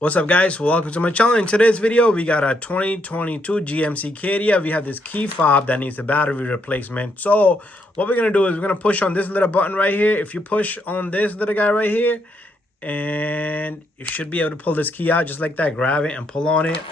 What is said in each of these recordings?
What's up, guys? Welcome to my channel. In today's video, we got a 2022 GMC ACADIA. We have this key fob that needs a battery replacement. So what we're going to do is we're going to push on this little button right here. If you push on this little guy right here, and you should be able to pull this key out just like that. Grab it and pull on it.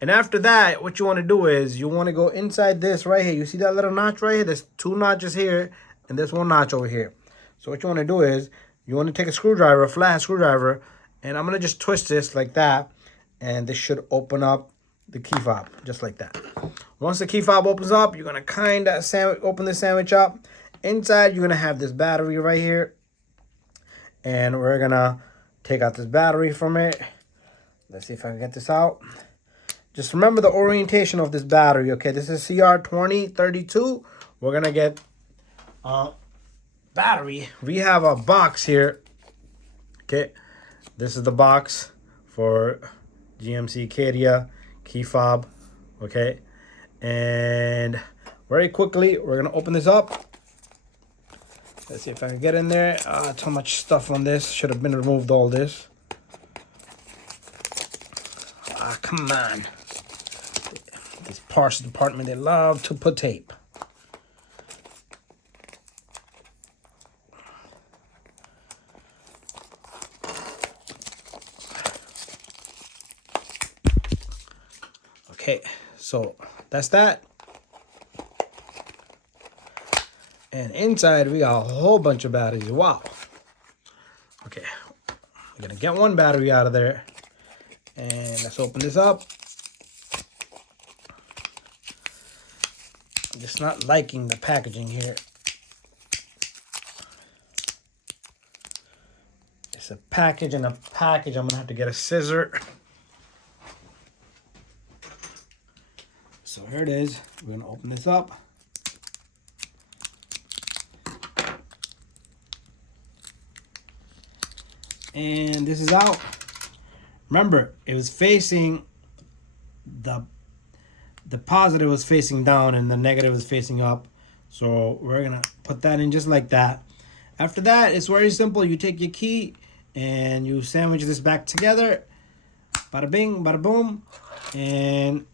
And after that, what you want to do is you want to go inside this right here. You see that little notch right here? There's two notches here and there's one notch over here. So what you want to do is you want to take a screwdriver, a flat screwdriver, and I'm going to just twist this like that. And this should open up the key fob just like that. Once the key fob opens up, you're going to kind of open the sandwich up. Inside, you're going to have this battery right here. And we're going to take out this battery from it. Let's see if I can get this out. Just remember the orientation of this battery, okay? This is CR2032. We're going to get battery. We have a box here, okay? This is the box for GMC ACADIA key fob, okay? And very quickly, we're going to open this up. Let's see if I can get in there. Too much stuff on this. Should have been removed, all this. Come on. This parts department, they love to put tape. Okay, so that's that. And inside, we got a whole bunch of batteries. Wow. Okay, I'm going to get one battery out of there. And let's open this up. I'm just not liking the packaging here. It's a package and a package. I'm going to have to get a scissor. So here it is. We're going to open this up. And this is out. Remember, it was facing the positive was facing down and the negative was facing up. So we're gonna put that in just like that. After that, it's very simple. You take your key and you sandwich this back together. Bada bing, bada boom. And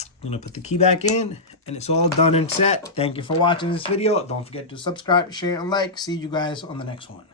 I'm gonna put the key back in and it's all done and set. Thank you for watching this video. Don't forget to subscribe, share, and like. See you guys on the next one.